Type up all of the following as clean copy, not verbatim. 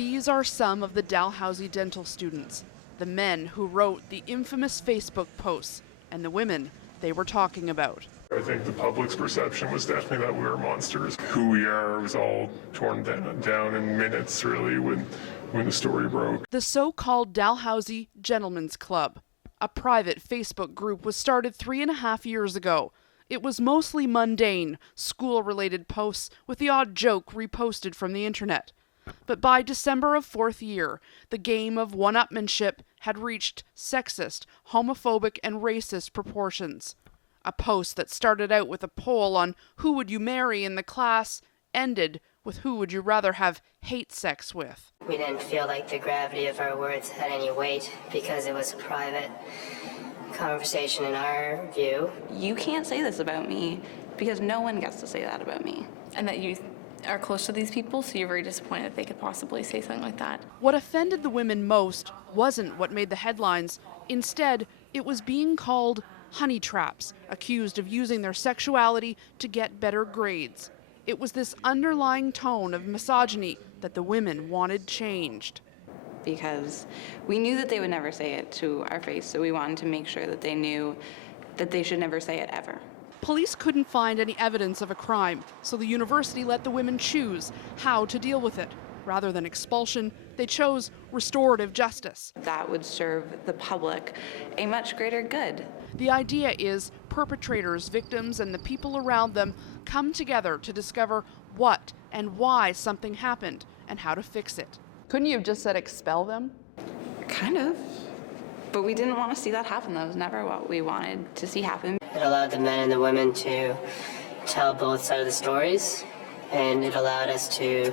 These are some of the Dalhousie dental students, the men who wrote the infamous Facebook posts, and the women they were talking about. I think the public's perception was definitely that we were monsters. Who we are was all torn down in minutes, really, when the story broke. The so-called Dalhousie Gentlemen's Club, a private Facebook group, was started 3.5 years ago. It was mostly mundane, school-related posts with the odd joke reposted from the internet. But by December of fourth year, the game of one-upmanship had reached sexist, homophobic, and racist proportions. A post that started out with a poll on who would you marry in the class ended with who would you rather have hate sex with. We didn't feel like the gravity of our words had any weight because it was a private conversation in our view. You can't say this about me because no one gets to say that about me. And that you are close to these people, so you're very disappointed that they could possibly say something like that. What offended the women most wasn't what made the headlines. Instead, it was being called honey traps, accused of using their sexuality to get better grades. It was this underlying tone of misogyny that the women wanted changed. Because we knew that they would never say it to our face, so we wanted to make sure that they knew that they should never say it ever. Police couldn't find any evidence of a crime, so the university let the women choose how to deal with it. Rather than expulsion, they chose restorative justice. That would serve the public a much greater good. The idea is perpetrators, victims, and the people around them come together to discover what and why something happened and how to fix it. Couldn't you have just said expel them? Kind of. But we didn't want to see that happen. That was never what we wanted to see happen. It allowed the men and the women to tell both sides of the stories, and it allowed us to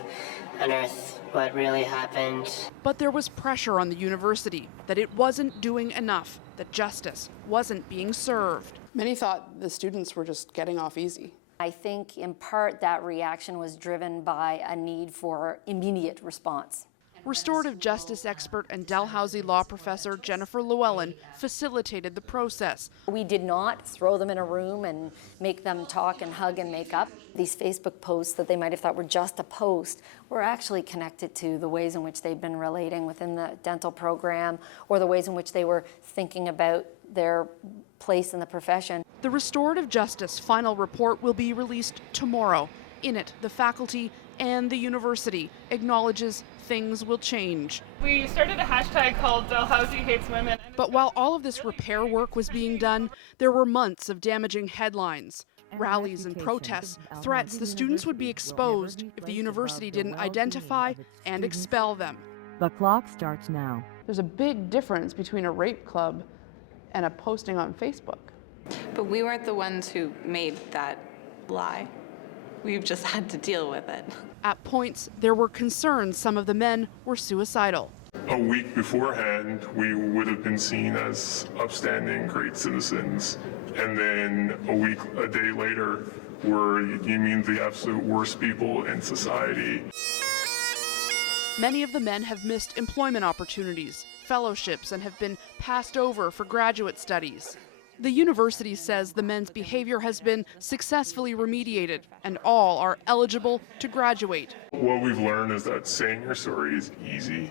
unearth what really happened. But there was pressure on the university that it wasn't doing enough, that justice wasn't being served. Many thought the students were just getting off easy. I think in part that reaction was driven by a need for immediate response. Restorative justice expert and Dalhousie law professor Jennifer Llewellyn facilitated the process. We did not throw them in a room and make them talk and hug and make up. These Facebook posts that they might have thought were just a post were actually connected to the ways in which they've been relating within the dental program, or the ways in which they were thinking about their place in the profession. The restorative justice final report will be released tomorrow. In it, the faculty and the university acknowledges things will change. We started a hashtag called Dalhousie Hates Women. But while all of this repair work was being done, there were months of damaging headlines, rallies and protests, threats the students would be exposed if the university didn't identify and expel them. The clock starts now. There's a big difference between a rape club and a posting on Facebook. But we weren't the ones who made that lie. We've just had to deal with it. At points, there were concerns some of the men were suicidal. A week beforehand, we would have been seen as upstanding, great citizens. And then a day later, you mean the absolute worst people in society. Many of the men have missed employment opportunities, fellowships, and have been passed over for graduate studies. The university says the men's behavior has been successfully remediated and all are eligible to graduate. What we've learned is that saying your story is easy.